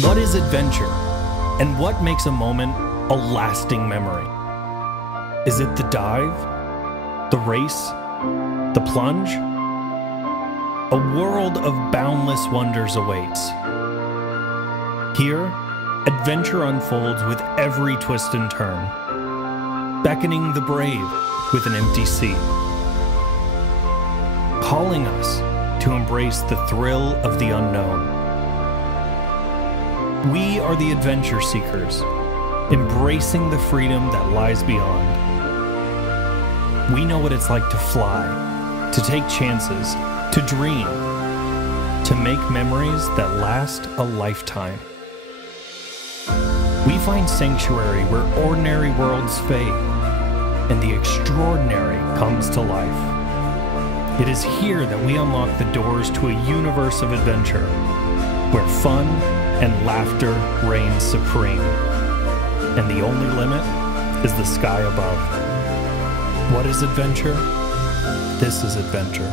What is adventure? And what makes a moment a lasting memory? Is it the dive? The race? The plunge? A world of boundless wonders awaits. Here, adventure unfolds with every twist and turn, beckoning the brave with an empty seat, calling us to embrace the thrill of the unknown. We are the adventure seekers, embracing the freedom that lies beyond. We know what it's like to fly, to take chances, to dream, to make memories that last a lifetime. We find sanctuary where ordinary worlds fade and the extraordinary comes to life. It is here that we unlock the doors to a universe of adventure where fun and laughter reign supreme, and the only limit is the sky above. What is adventure? This is adventure.